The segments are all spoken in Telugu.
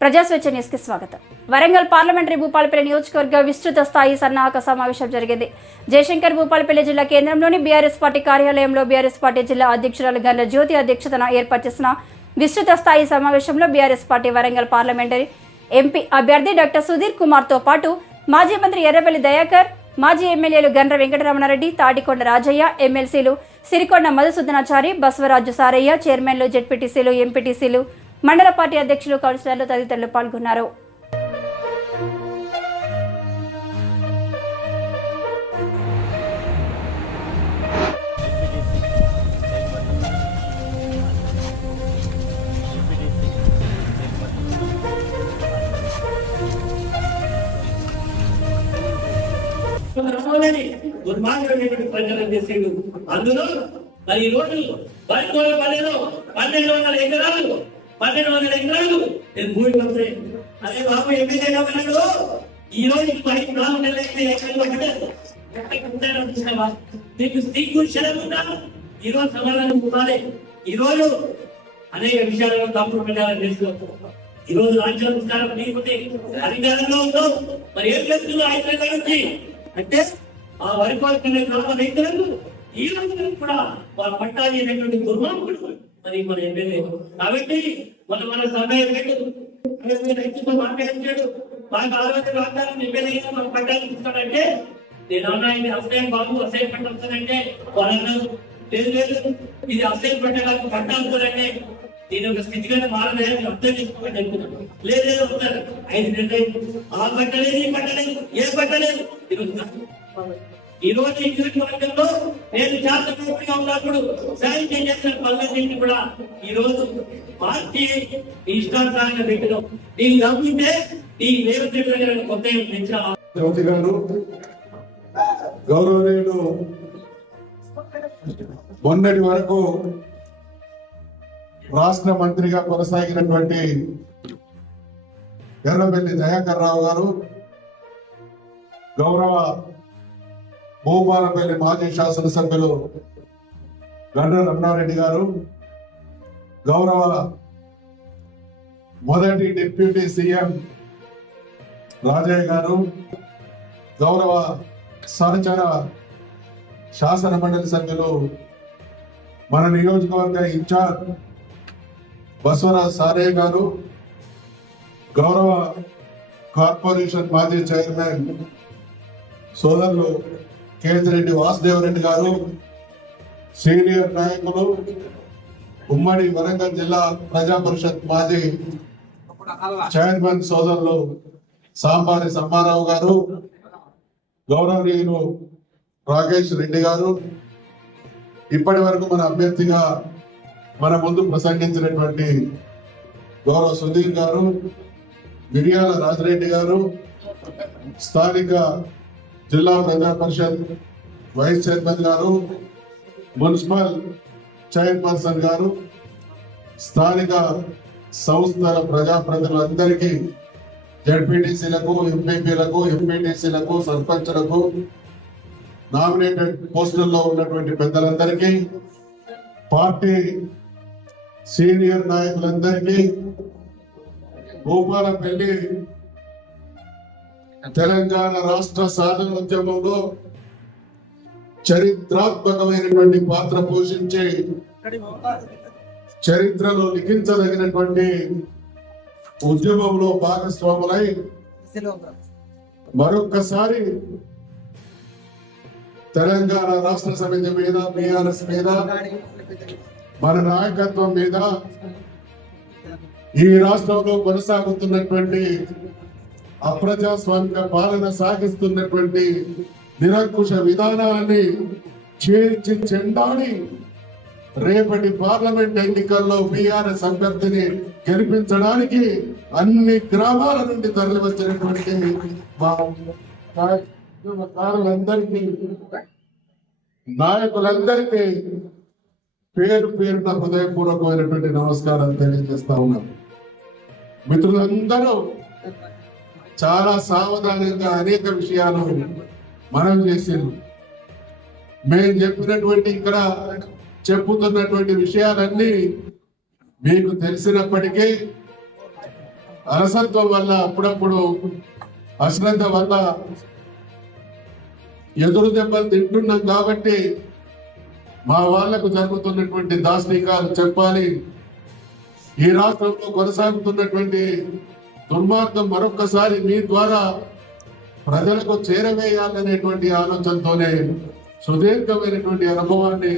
ప్రజాస్వేచ్ఛ న్యూస్కి స్వాగతం. వరంగల్ పార్లమెంటరీ భూపాలపల్లి నియోజకవర్గ విస్తృత స్థాయి సన్నాహక సమావేశం జరిగింది. జయశంకర్ భూపాలపల్లి జిల్లా కేంద్రంలోని బీఆర్ఎస్ పార్టీ కార్యాలయంలో బీఆర్ఎస్ పార్టీ జిల్లా అధ్యక్షురాలు గండ్ల జ్యోతి అధ్యక్షతన ఏర్పాటు చేసిన విస్తృత స్థాయి సమావేశంలో BRS party Warangal parliamentary MP అభ్యర్థి డాక్టర్ సుధీర్ కుమార్తో పాటు మాజీ మంత్రి ఎర్రబెల్లి దయాకర్ మాజీ ఎమ్మెల్యేలు గండ్ర వెంకటరమణారెడ్డి తాటికొండ రాజయ్య ఎమ్మెల్సీలు సిరికొండ మధుసూదనాచారి బసవరాజు సారయ్య చైర్మన్లు జెడ్పీటీసీలు ఎంపీటీసీలు మండల పార్టీ అధ్యక్షులు కౌన్సిలర్లు తదితరులు పాల్గొన్నారు. దుర్మార్గమైనటువంటి ప్రచారం చేసేడు అందులో మరి ఈ రోజు పన్నెండు వందల ఎకరాలు పన్నెండు వందల ఎకరాలు నేను భూమి వస్తాయి అదే బాబు ఎమ్మెల్యేగా ఉన్నాడు ఈ రోజు పైకి నాలుగు నెలల పడ్డారు చూసావా? నీకు సిగ్గు శరముందా ఈ రోజు సమాధానం ఉండాలి. ఈ రోజు అనేక విషయాలను తప్పుడు పెట్టాలని తెలుసుకోవచ్చు ఈ రోజు రాజ్యాంగం నీకుంటే అధికారంలో ఉందో మరి ఏం చేస్తుందో ఆయన నుంచి అంటే ఆ వరి కోరుకునే గ్రామ రైతులకు ఈ రోజు కూడా వాళ్ళ పట్టాలి అనేటువంటి దుర్మార్గుడు మరి మన ఎమ్మెల్యే కాబట్టి మన మన సమయం పెట్టు. రైతుతో మాట్లాడించాడు మాకు ఆరోగ్య వాగ్దానం ఎమ్మెల్యే మన పట్టాలు ఇస్తాడంటే నేను అన్నాయని ఇది అసైన్ బాబు అసైన్ పట్ట వాళ్ళు లేదు లేదు. ఇది అసైన్ పట్టడానికి పట్టాలంటే నేను ఒక స్థితిగత మారలేదు అర్థం చేసుకోమని అనుకున్నాను లేదు లేదు అవుతారు ఐదు నెలలు ఆ పట్టలేదు ఈ పట్టలేదు. ఏ పట్టలేదు. ఈరోజు ఈ రోజు ఈ నియోజకవర్గంలో నేను శాసనసభ్యుడిగా ఉన్నప్పుడు సాయం చేసిన పనులన్నింటినీ కూడా ఈ రోజు పార్టీ ఇష్టానుసారంగా పెట్టడం దీన్ని నమ్మితే ఈ రేవంత్ రెడ్డి కొత్త పెంచిన? గారు గౌరవనీయుడు మొన్నటి వరకు రాష్ట్ర మంత్రిగా కొనసాగినటువంటి ఎర్రబెల్లి దయాకర్ రావు గారు గౌరవ భూమాలపల్లి మాజీ శాసనసభ్యులు గండ్ర రమణారెడ్డి గారు గౌరవ మొదటి డిప్యూటీ సీఎం రాజయ్య గారు గౌరవ సహచర శాసన మండలి సభ్యులు మన నియోజకవర్గ ఇన్ఛార్జ్ బసవరాజ్ సారే గారు గౌరవ కార్పొరేషన్ మాజీ చైర్మన్ సోదరులు కేతిరెడ్డి వాసుదేవరెడ్డి గారు సీనియర్ నాయకులు ఉమ్మడి వరంగల్ జిల్లా ప్రజా పరిషత్ మాజీ చైర్మన్ సోదరులు సాంబారి సమ్మారావు గారు గౌరవనీయులు రాకేష్ రెడ్డి గారు. ఇప్పటి వరకు మన అభ్యర్థిగా మన ముందు ప్రసంగించినటువంటి గౌరవ సుధీర్ గారు మిరియాల రాజరెడ్డి గారు స్థానిక జిల్లా ప్రజా పరిషత్ వైస్ చైర్మన్ గారు మున్సిపల్ చైర్పర్సన్ గారు స్థానిక సంస్థల ప్రజాప్రతినిధులందరికీ జడ్పీటీసీలకు ఎంపీపీలకు ఎంపీటీసీలకు సర్పంచ్లకు నామినేటెడ్ పోస్టుల్లో ఉన్నటువంటి పెద్దలందరికీ పార్టీ సీనియర్ నాయకులందరికీ భూపాలపల్లి తెలంగాణ రాష్ట్ర సాధన ఉద్యమంలో చరిత్రాత్మకమైనటువంటి పాత్ర పోషించే చరిత్రలో లిఖించదగినటువంటి ఉద్యమంలో భాగస్వాములై మరొక్కసారి తెలంగాణ రాష్ట్ర సమితి మీద బీఆర్ఎస్ మీద మన నాయకత్వం మీద ఈ రాష్ట్రంలో కొనసాగుతున్నటువంటి అప్రజాస్వామిక పాలన సాగిస్తున్నటువంటి నిరంకుశ విధానాన్ని చేర్చి చెండాడి రేపటి పార్లమెంట్ ఎన్నికల్లో బీఆర్ఎస్ అభ్యర్థిని గెలిపించడానికి అన్ని గ్రామాల నుండి తరలి వచ్చినటువంటి మా నాయకులందరికీ నాయకులందరికీ పేరు పేరున హృదయపూర్వకమైనటువంటి నమస్కారం తెలియజేస్తా ఉన్నాం మిత్రులందరూ చాలా సావధానంగా అనేక విషయాలు మనం చేసిండ్రు మేము చెప్పినటువంటి ఇక్కడ చెప్పుతున్నటువంటి విషయాలన్నీ మీకు తెలిసినప్పటికీ అలసత్వం వల్ల అప్పుడప్పుడు అశ్రద్ధ వల్ల ఎదురు దెబ్బలు తింటున్నాం కాబట్టి మా వాళ్ళకు జరుగుతున్నటువంటి దార్శనికాలు చెప్పాలి. ఈ రాష్ట్రంలో కొనసాగుతున్నటువంటి దుర్మార్గం మరొక్కసారి మీ ద్వారా ప్రజలకు చేరవేయాలనేటువంటి ఆలోచనతోనే సుదీర్ఘమైనటువంటి అనుభవాన్ని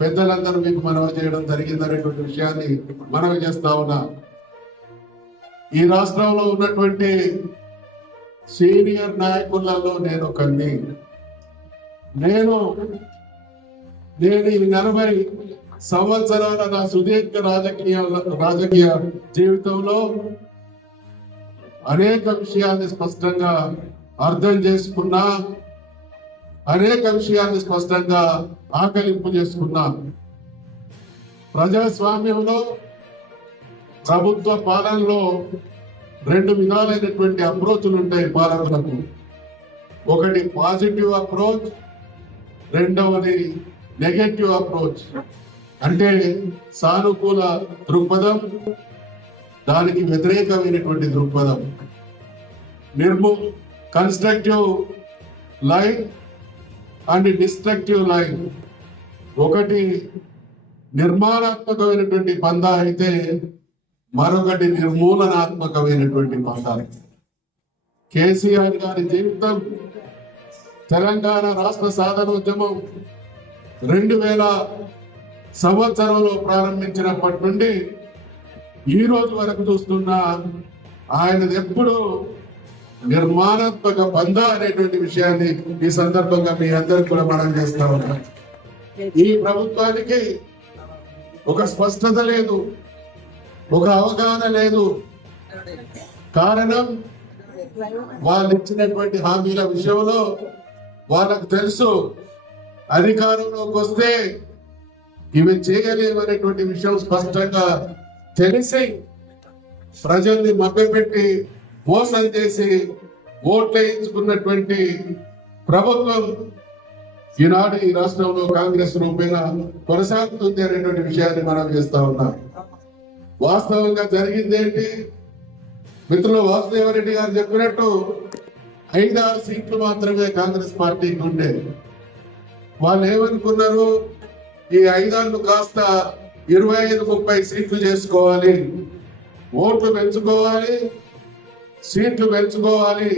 పెద్దలందరూ మీకు మనవి చేయడం జరిగిందనేటువంటి విషయాన్ని మనవి చేస్తా ఉన్నా. ఈ రాష్ట్రంలో ఉన్నటువంటి సీనియర్ నాయకులలో నేను ఒకరిని నేను నేను ఈ నలభై సంవత్సరాల నా సుదీర్ఘ రాజకీయ రాజకీయ జీవితంలో అనేక విషయాన్ని స్పష్టంగా అర్థం చేసుకున్నా అనేక విషయాన్ని స్పష్టంగా ఆకలింపు చేసుకున్నా ప్రజాస్వామ్యంలో ప్రభుత్వ పాలనలో రెండు విధాలైనటువంటి అప్రోచ్లు ఉంటాయి పాలకులకు. ఒకటి పాజిటివ్ అప్రోచ్ రెండవది నెగటివ్ అప్రోచ్. అంటే సానుకూల దృక్పథం దానికి వ్యతిరేకమైనటువంటి దృక్పథం. నిర్ము constructive line and destructive line ఒకటి నిర్మాణాత్మకమైనటువంటి పందా అయితే మరొకటి నిర్మూలనాత్మకమైనటువంటి పందా కేసీఆర్ గారి జీవితం తెలంగాణ రాష్ట్ర సాధనోద్యమం రెండు వేల సంవత్సరంలో ప్రారంభించినప్పటి నుండి ఈ రోజు వరకు చూస్తున్న ఆయనది ఎప్పుడు నిర్మాణాత్మక బంధ అనేటువంటి విషయాన్ని ఈ సందర్భంగా మీ అందరికి కూడా మనం చేస్తా ఉన్నాం. ఈ ప్రభుత్వానికి ఒక స్పష్టత లేదు ఒక అవగాహన లేదు. కారణం వాళ్ళు ఇచ్చినటువంటి హామీల విషయంలో వాళ్ళకు తెలుసు. అధికారంలోకి వస్తే ఇవి చేయలేమనేటువంటి విషయం స్పష్టంగా తెలిసి ప్రజల్ని మభ్యపెట్టి మోసం చేసి ఓట్లు వేయించుకున్నటువంటి ప్రభుత్వం ఈనాడు ఈ రాష్ట్రంలో కాంగ్రెస్ రూపేణ కొనసాగుతుంది అనేటువంటి విషయాన్ని మనం చేస్తా ఉన్నాం. వాస్తవంగా జరిగింది ఏంటి? మిత్రులు వాసుదేవరెడ్డి గారు చెప్పినట్టు ఐదారు సీట్లు మాత్రమే కాంగ్రెస్ పార్టీకి ఉండే. వాళ్ళు ఏమనుకున్నారు? ఈ ఐదాళ్ళు కాస్త ఇరవై ఐదు ముప్పై సీట్లు చేసుకోవాలి. ఓట్లు పెంచుకోవాలి. సీట్లు పెంచుకోవాలి.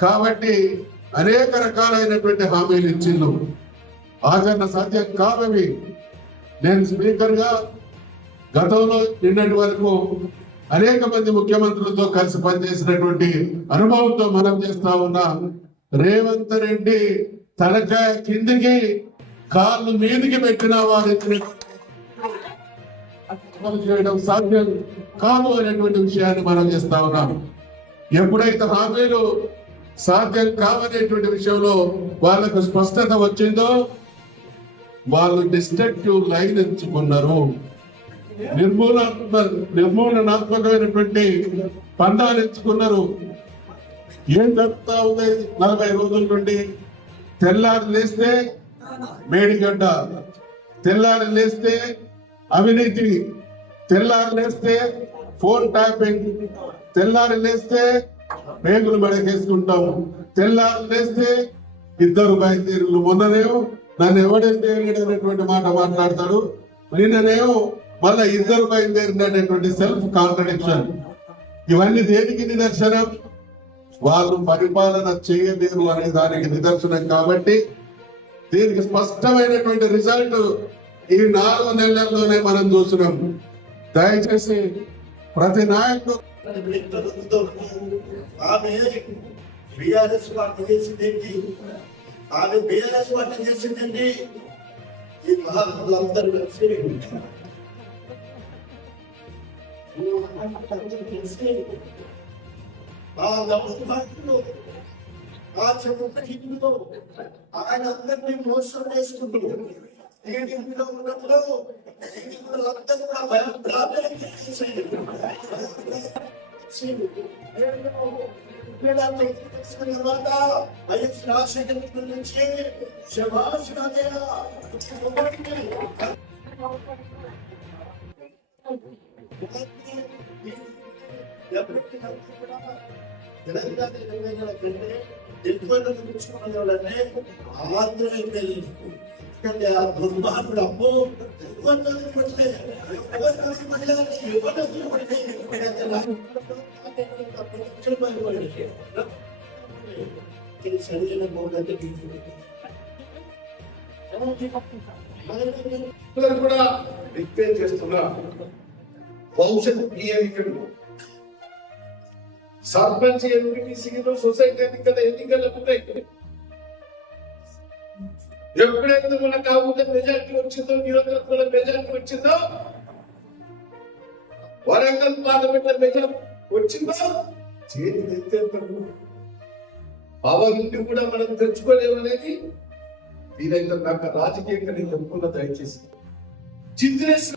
కాబట్టి అనేక రకాలైనటువంటి హామీలు ఇచ్చిండు ఆచరణ సాధ్యం కావవి. నేను స్పీకర్గా గతంలో నిన్నటి వరకు అనేక మంది ముఖ్యమంత్రులతో కలిసి పనిచేసినటువంటి అనుభవంతో మనం చేస్తా ఉన్నా రేవంత్ రెడ్డి తలకాయ కిందికి కాళ్ళు మీదికి పెట్టిన వారి అమలు చేయడం సాధ్యం కాదు అనేటువంటి విషయాన్ని మనం చేస్తా ఉన్నాం. ఎప్పుడైతే హామీలు సాధ్యం కావనేటువంటి విషయంలో వాళ్ళకు స్పష్టత వచ్చిందో వాళ్ళు డిస్ట్రక్టివ్ లైన్ ఎంచుకున్నారు. నిర్మూలన నిర్మూలనాత్మకమైనటువంటి పండాలు ఎంచుకున్నారు. ఏం జరుగుతా ఉంది? నలభై రోజుల నుండి తెల్లారి లేస్తే మేడిగడ్డ తెల్లారి లేస్తే అవినీతి తెల్లారి లేస్తే ఫోన్ ట్యాపింగ్ తెల్లారి లేస్తే పేగులు మెడకేసుకుంటాం తెల్లారి లేస్తే ఇద్దరు బయలుదేరులు మొన్ననేమో నన్ను ఎవడైతే అనేటువంటి మాట మాట్లాడతాడు. నిన్ననేమో మళ్ళా ఇద్దరు బయలుదేరినటువంటి సెల్ఫ్ కాంట్రడిక్షన్. ఇవన్నీ దేనికి నిదర్శనం? వాళ్ళు పరిపాలన చేయలేరు అనే దానికి నిదర్శనం కాబట్టి దీనికి స్పష్టమైనటువంటి రిజల్ట్ ఈ నాలుగు నెలల్లోనే మనం చూస్తున్నాం దయచేసి ప్రతి నాయకుడు ఆమె బిఆర్ఎస్ పార్టీ చేసిందేంటి? ఆమె బిఆర్ఎస్ పార్టీ చేసిందేంటి? ఈ మహాత్ములందరూ కలిసి ఆ ఆ ఆయన అందరినీ మోసం చేసుకుంటున్నారు టీడీపీలో ఉన్నప్పుడు టీడీపీలందరూ కూడా భయం ప్రార్థన చేసేది తర్వాత వైఎస్ రాజశేఖర నుంచి శభాష్ రాజయ్య తెలంగాణ కంటే ఎక్కువ చూసుకున్న వాళ్ళనే ఆంధ్ర ఎమ్మెల్యేలు ఎందుకంటే ఆ దుర్మార్గుడు అమ్మో ఎవరిని పట్లే ఎవరిని పట్లే ఎవరిని పట్లే సరైన బోర్డు అందరూ కూడా రిక్వెస్ట్ చేస్తున్నా భవిష్యత్ ఈ ఎన్నికలు సర్పంచ్ ఎంపీటీసీలు సొసైటీ ఎన్నికల ఎన్నికలు ఉన్నాయి ఎప్పుడైతే మన కాకుండా మెజార్టీ వచ్చిందో నియోజకవర్గంలో మెజార్టీ వచ్చిందో వరంగల్ పార్లమెంట్ మెజార్టీ వచ్చిందో? చేతి ఎత్తేస్తాము పవర్ నుండి కూడా మనం తెచ్చుకోలేమనేది మీరైతే నాకు రాజకీయంగా నేను చెప్పుకున్న దయచేసి. చింతనేశ్వర